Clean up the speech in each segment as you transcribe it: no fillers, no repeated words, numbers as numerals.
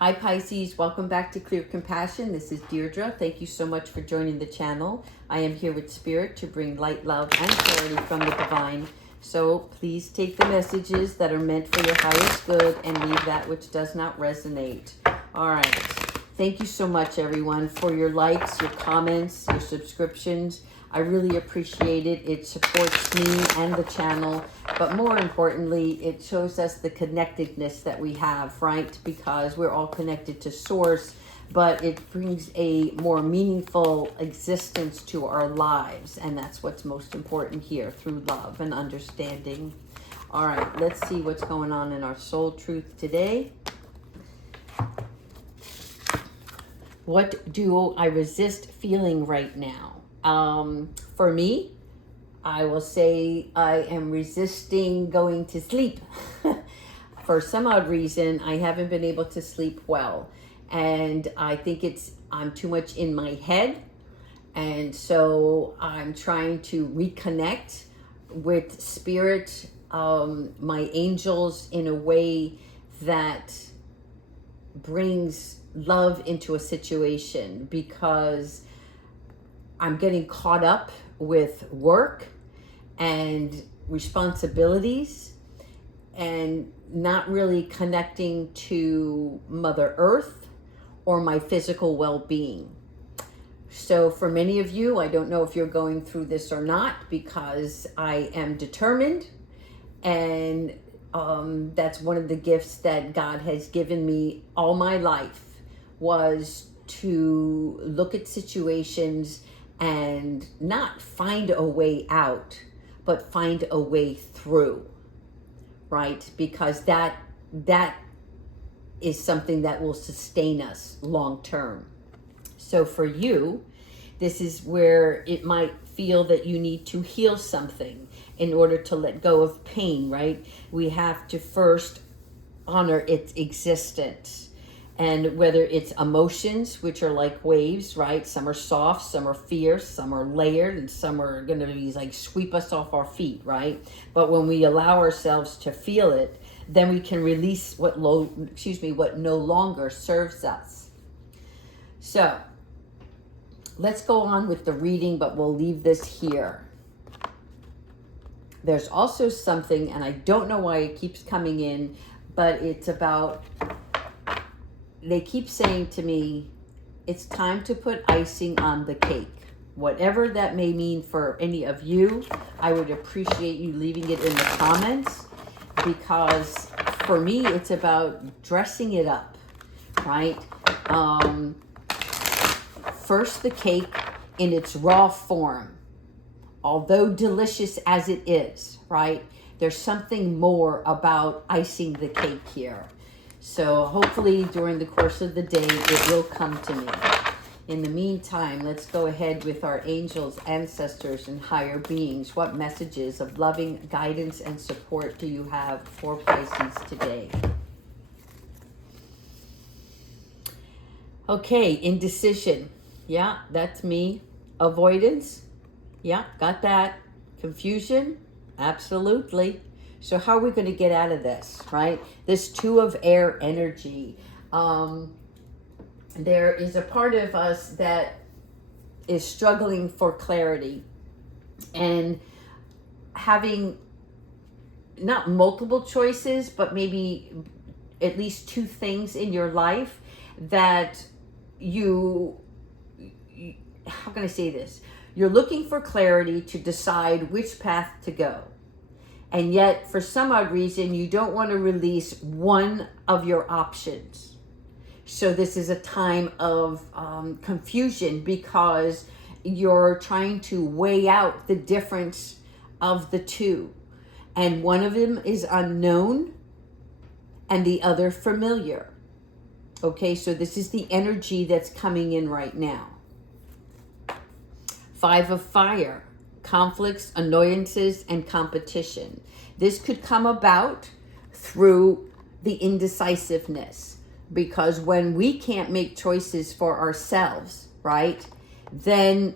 Hi Pisces, welcome back to Clear Compassion. This is Deirdre. Thank you so much for joining the channel. I am here with Spirit to bring light, love, and clarity from the divine. So please take the messages that are meant for your highest good and leave that which does not resonate. All right. Thank you so much, everyone, for your likes, your comments, your subscriptions. I really appreciate it. It supports me and the channel, but more importantly, it shows us the connectedness that we have, right? Because we're all connected to Source, but it brings a more meaningful existence to our lives, and that's what's most important here, through love and understanding. All right, let's see what's going on in our soul truth today. What do I resist feeling right now? For me, I will say I am resisting going to sleep. For some odd reason, I haven't been able to sleep well. And I think I'm too much in my head. And so I'm trying to reconnect with Spirit, my angels, in a way that brings love into a situation, because I'm getting caught up with work and responsibilities and not really connecting to Mother Earth or my physical well-being. So for many of you, I don't know if you're going through this or not, because I am determined, and that's one of the gifts that God has given me all my life, was to look at situations and not find a way out, but find a way through, right? Because that is something that will sustain us long term. So for you, this is where it might feel that you need to heal something in order to let go of pain, right? We have to first honor its existence. And whether it's emotions, which are like waves, right? Some are soft, some are fierce, some are layered, and some are going to be like sweep us off our feet, right? But when we allow ourselves to feel it, then we can release what no longer serves us. So let's go on with the reading, but we'll leave this here. There's also something, and I don't know why it keeps coming in, but it's about, they keep saying to me, it's time to put icing on the cake. Whatever that may mean for any of you, I would appreciate you leaving it in the comments, because for me, it's about dressing it up, right? First, the cake in its raw form, although delicious as it is, right? There's something more about icing the cake here. So hopefully during the course of the day, it will come to me. In the meantime, let's go ahead with our angels, ancestors, and higher beings. What messages of loving guidance and support do you have for Pisces today? Okay, indecision. Yeah, that's me. Avoidance. Yeah, got that. Confusion. Absolutely. So how are we going to get out of this, right? This two of air energy. There is a part of us that is struggling for clarity and having not multiple choices, but maybe at least two things in your life that how can I say this? You're looking for clarity to decide which path to go. And yet, for some odd reason, you don't want to release one of your options. So this is a time of confusion, because you're trying to weigh out the difference of the two. And one of them is unknown and the other familiar. Okay, so this is the energy that's coming in right now. Five of fire. Conflicts, annoyances, and competition. This could come about through the indecisiveness, because when we can't make choices for ourselves, right, then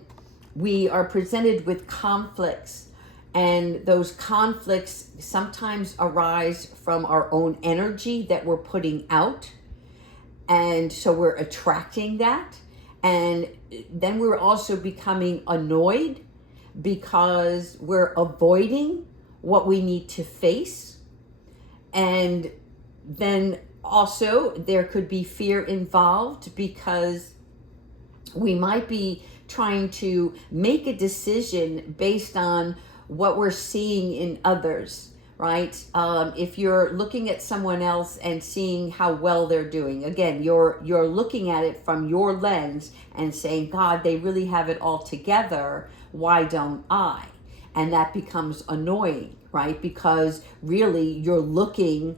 we are presented with conflicts, and those conflicts sometimes arise from our own energy that we're putting out, And so we're attracting that. And then we're also becoming annoyed because we're avoiding what we need to face. And then also there could be fear involved because we might be trying to make a decision based on what we're seeing in others, right? If you're looking at someone else and seeing how well they're doing, again, you're looking at it from your lens and saying, God, they really have it all together. Why don't I? And that becomes annoying, right? Because really you're looking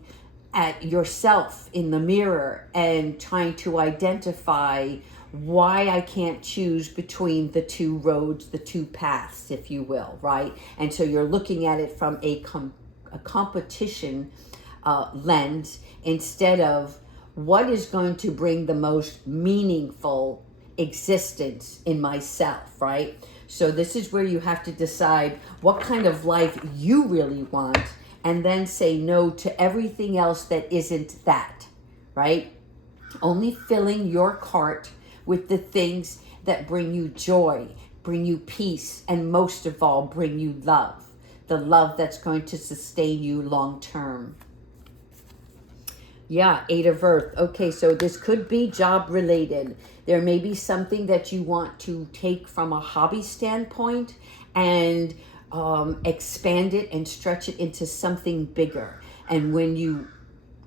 at yourself in the mirror and trying to identify why I can't choose between the two roads, the two paths, if you will, right? And so you're looking at it from a competition lens instead of what is going to bring the most meaningful existence in myself, right? So this is where you have to decide what kind of life you really want and then say no to everything else that isn't that, right? Only filling your cart with the things that bring you joy, bring you peace, and most of all, bring you love. The love that's going to sustain you long term. Yeah, 8 of Earth. Okay, so this could be job related. There may be something that you want to take from a hobby standpoint and expand it and stretch it into something bigger. And when you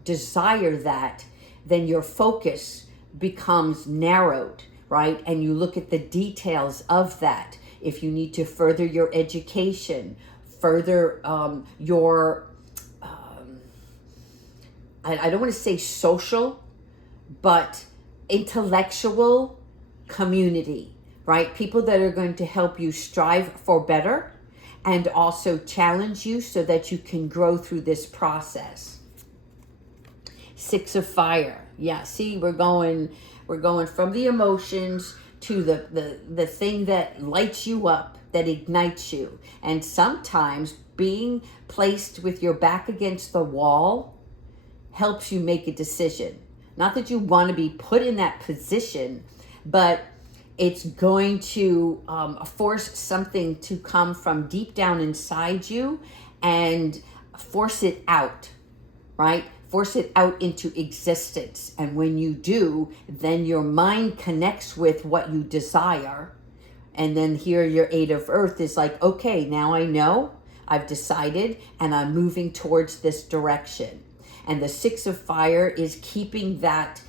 desire that, then your focus becomes narrowed, right? And you look at the details of that. If you need to further your education, further your, I don't want to say social, but intellectual community, right? People that are going to help you strive for better and also challenge you so that you can grow through this process. 6 of Fire. Yeah, see, we're going from the emotions to the thing that lights you up, that ignites you. And sometimes being placed with your back against the wall helps you make a decision. Not that you want to be put in that position, but it's going to force something to come from deep down inside you and force it out, right? Force it out into existence. And when you do, then your mind connects with what you desire. And then here your 8 of Earth is like, okay, now I know, I've decided, and I'm moving towards this direction. And the 6 of Fire is keeping that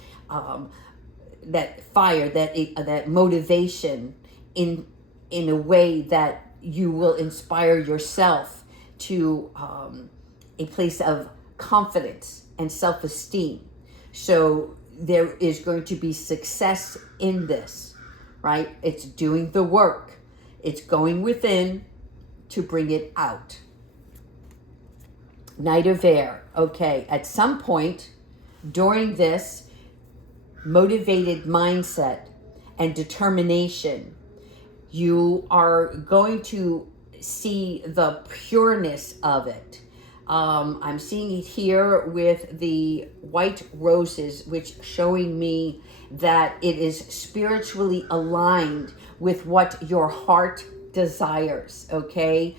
that fire, that motivation in a way that you will inspire yourself to a place of confidence and self-esteem. So there is going to be success in this, right? It's doing the work. It's going within to bring it out. Knight of Air. Okay, at some point during this motivated mindset and determination, you are going to see the pureness of it. I'm seeing it here with the white roses, which showing me that it is spiritually aligned with what your heart desires, okay?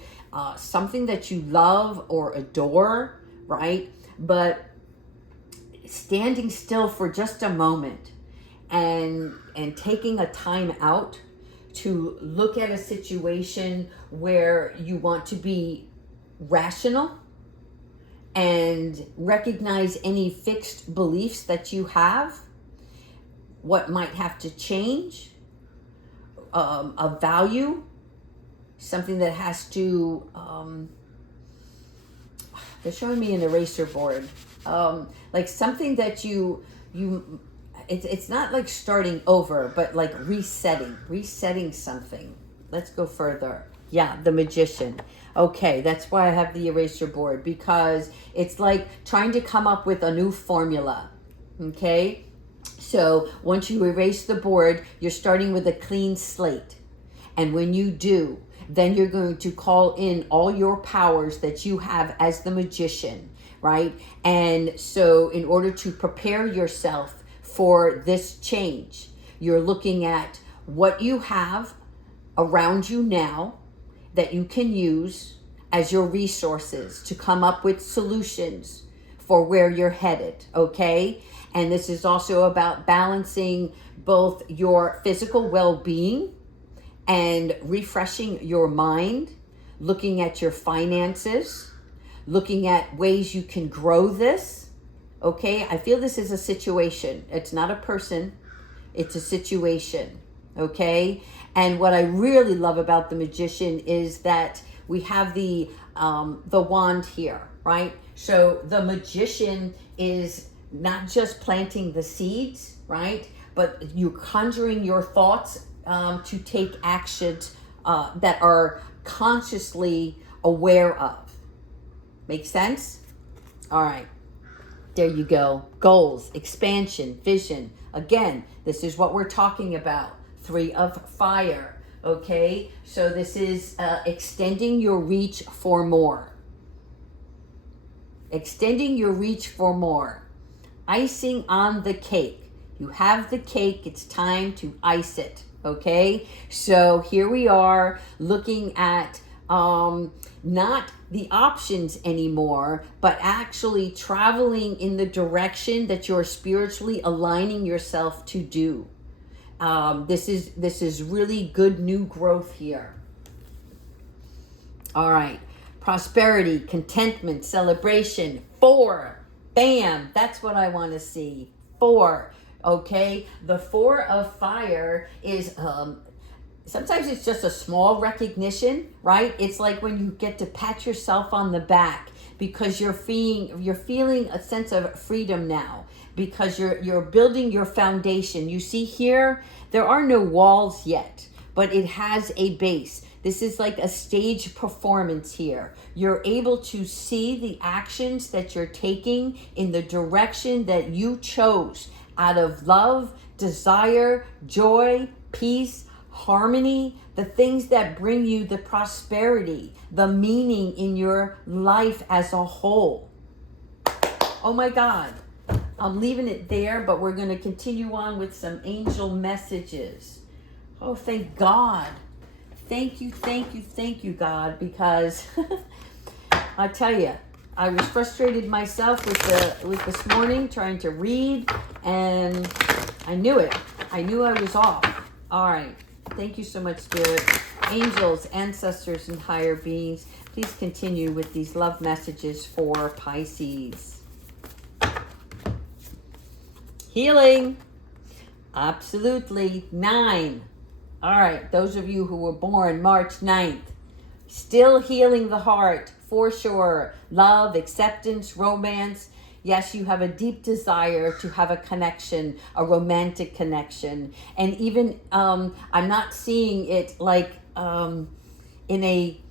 Something that you love or adore, right? But standing still for just a moment and taking a time out to look at a situation where you want to be rational and recognize any fixed beliefs that you have, what might have to change, a value, something that has to, they're showing me an eraser board, like something that you it's not like starting over, but like resetting something. Let's go further. Yeah, the Magician. Okay, that's why I have the eraser board, because it's like trying to come up with a new formula. Okay, so once you erase the board, you're starting with a clean slate. And when you do, then you're going to call in all your powers that you have as the Magician, right? And so in order to prepare yourself for this change. You're looking at what you have around you now that you can use as your resources to come up with solutions for where you're headed, okay? And this is also about balancing both your physical well-being and refreshing your mind, looking at your finances, looking at ways you can grow this, okay? I feel this is a situation. It's not a person, it's a situation, okay? And what I really love about the Magician is that we have the wand here, right? So the Magician is not just planting the seeds, right? But you're conjuring your thoughts to take actions that are consciously aware of. Make sense? All right. There you go. Goals, expansion, vision. Again, this is what we're talking about. 3 of fire. Okay? So this is extending your reach for more. Extending your reach for more. Icing on the cake. You have the cake. It's time to ice it. Okay? So here we are looking at not the options anymore, but actually traveling in the direction that you're spiritually aligning yourself to do. This is really good new growth here. All right. Prosperity, contentment, celebration. 4. Bam. That's what I want to see. 4. Okay. The 4 of fire is sometimes it's just a small recognition, right? It's like when you get to pat yourself on the back because you're feeling a sense of freedom now, because you're building your foundation. You see here, there are no walls yet, but it has a base. This is like a stage performance here. You're able to see the actions that you're taking in the direction that you chose out of love, desire, joy, peace, harmony, the things that bring you the prosperity, the meaning in your life as a whole. Oh my God. I'm leaving it there, but we're going to continue on with some angel messages. Oh, thank God. Thank you, God, because I tell you, I was frustrated myself with this morning trying to read, and I knew it. I knew I was off. All right. Thank you so much, Spirit. Angels, ancestors, and higher beings, please continue with these love messages for Pisces. Healing. Absolutely. 9. All right. Those of you who were born March 9th, still healing the heart for sure. Love, acceptance, romance. Yes, you have a deep desire to have a connection, a romantic connection. And even, I'm not seeing it like in a,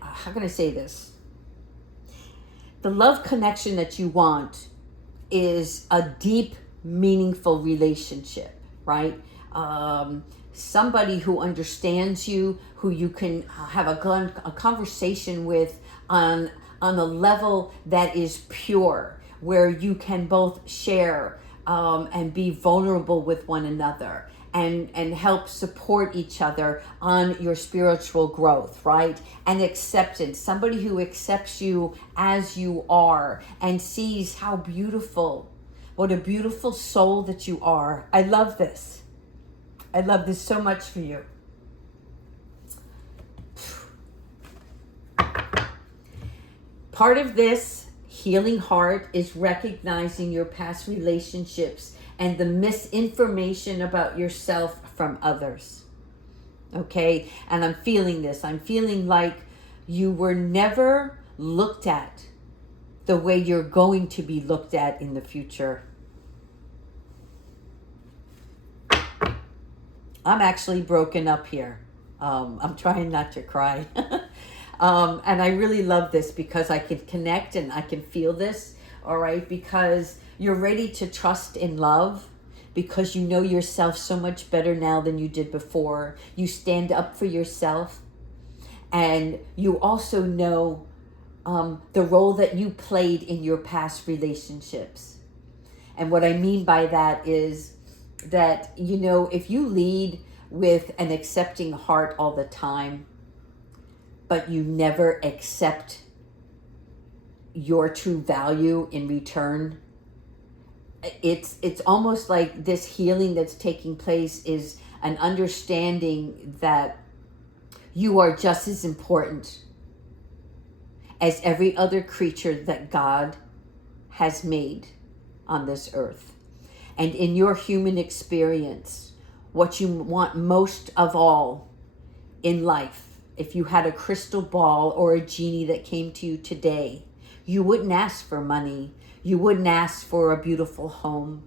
how can I say this? The love connection that you want is a deep, meaningful relationship, right? Somebody who understands you, who you can have a conversation with on a level that is pure, where you can both share and be vulnerable with one another and help support each other on your spiritual growth, right? And acceptance, somebody who accepts you as you are and sees how beautiful, what a beautiful soul that you are. I love this. I love this so much for you. Part of this healing heart is recognizing your past relationships and the misinformation about yourself from others. Okay? And I'm feeling this. I'm feeling like you were never looked at the way you're going to be looked at in the future. I'm actually broken up here. I'm trying not to cry. And I really love this because I can connect and I can feel this, all right? Because you're ready to trust in love, because you know yourself so much better now than you did before. You stand up for yourself, and you also know the role that you played in your past relationships. And what I mean by that is that, you know, if you lead with an accepting heart all the time, but you never accept your true value in return, it's almost like this healing that's taking place is an understanding that you are just as important as every other creature that God has made on this earth. And in your human experience, what you want most of all in life, if you had a crystal ball or a genie that came to you today, you wouldn't ask for money. You wouldn't ask for a beautiful home.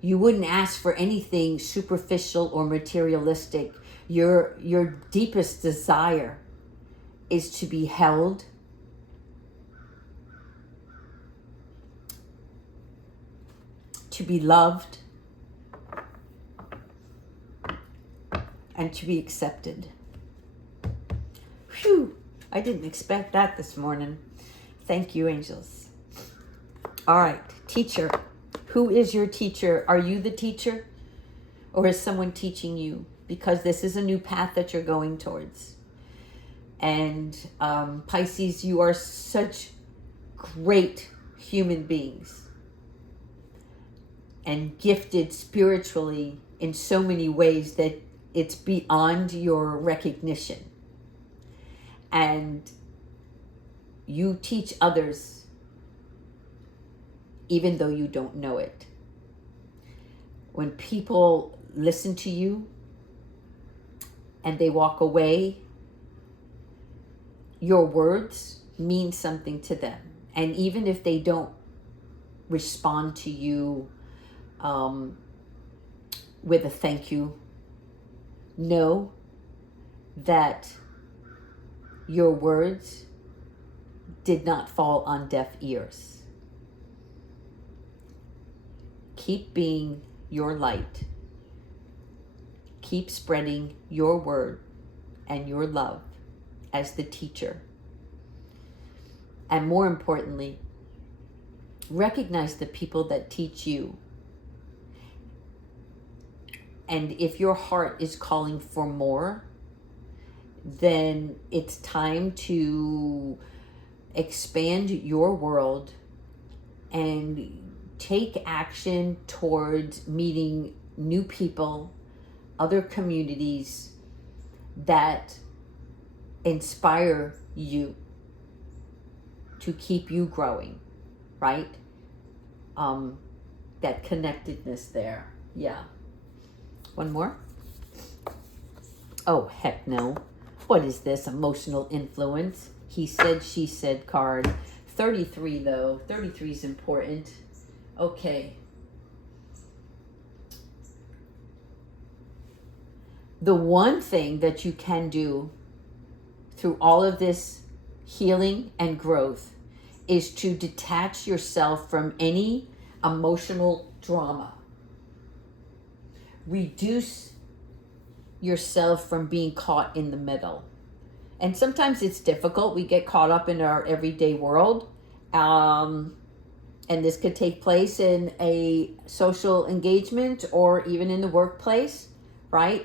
You wouldn't ask for anything superficial or materialistic. Your deepest desire is to be held, to be loved, and to be accepted. Phew, I didn't expect that this morning. Thank you, angels. All right, teacher. Who is your teacher? Are you the teacher? Or is someone teaching you? Because this is a new path that you're going towards. And Pisces, you are such great human beings and gifted spiritually in so many ways that it's beyond your recognition. And you teach others even though you don't know it. When people listen to you and they walk away, your words mean something to them. And even if they don't respond to you with a thank you, know that your words did not fall on deaf ears. Keep being your light. Keep spreading your word and your love as the teacher. And more importantly, recognize the people that teach you. And if your heart is calling for more, then it's time to expand your world and take action towards meeting new people, other communities that inspire you to keep you growing, right? That connectedness there. Yeah. One more? Oh, heck no. What is this? Emotional influence. He said, she said card. 33 though. 33 is important. Okay. The one thing that you can do through all of this healing and growth is to detach yourself from any emotional drama. Reduce yourself from being caught in the middle. And sometimes it's difficult. We get caught up in our everyday world. And this could take place in a social engagement or even in the workplace, right?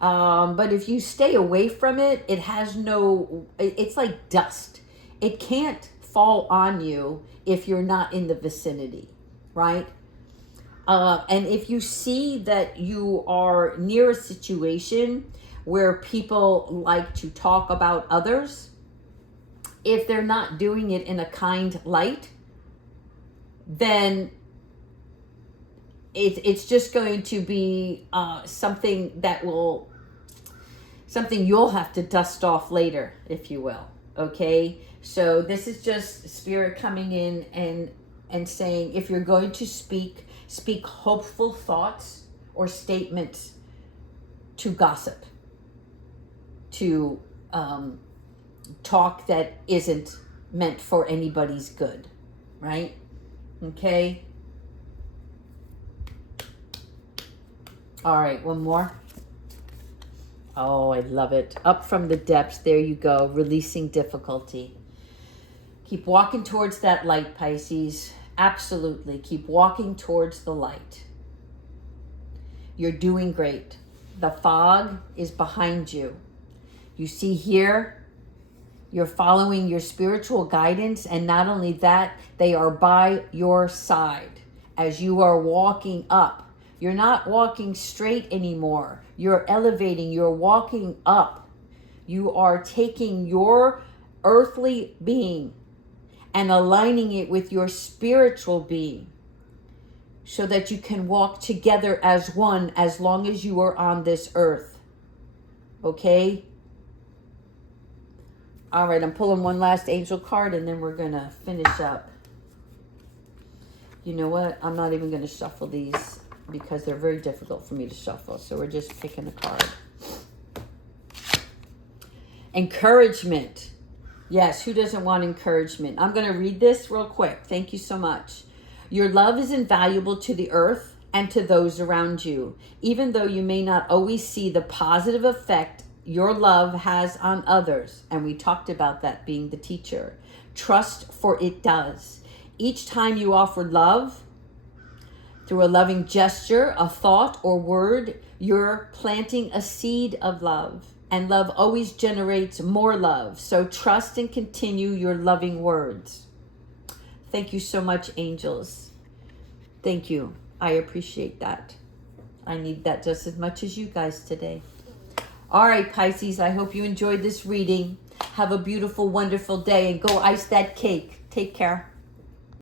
But if you stay away from it, it's like dust. It can't fall on you if you're not in the vicinity, right? And if you see that you are near a situation where people like to talk about others, if they're not doing it in a kind light, then it's just going to be something you'll have to dust off later, if you will. Okay, so this is just spirit coming in and saying, if you're going to speak hopeful thoughts or statements, to gossip, to talk that isn't meant for anybody's good, right? Okay. All right, one more. Oh, I love it. Up from the depths, there you go, releasing difficulty. Keep walking towards that light, Pisces. Absolutely. Keep walking towards the light. You're doing great. The fog is behind you. You see here, you're following your spiritual guidance, and not only that, they are by your side as you are walking up. You're not walking straight anymore. You're elevating, you're walking up. You are taking your earthly being and aligning it with your spiritual being so that you can walk together as one as long as you are on this earth. Okay? All right, I'm pulling one last angel card and then we're going to finish up. You know what? I'm not even going to shuffle these because they're very difficult for me to shuffle. So we're just picking a card. Encouragement. Yes, who doesn't want encouragement? I'm going to read this real quick. Thank you so much. Your love is invaluable to the earth and to those around you. Even though you may not always see the positive effect your love has on others. And we talked about that being the teacher. Trust, for it does. Each time you offer love, through a loving gesture, a thought, or word, you're planting a seed of love. And love always generates more love. So trust and continue your loving words. Thank you so much, angels. Thank you. I appreciate that. I need that just as much as you guys today. All right, Pisces, I hope you enjoyed this reading. Have a beautiful, wonderful day and go ice that cake. Take care.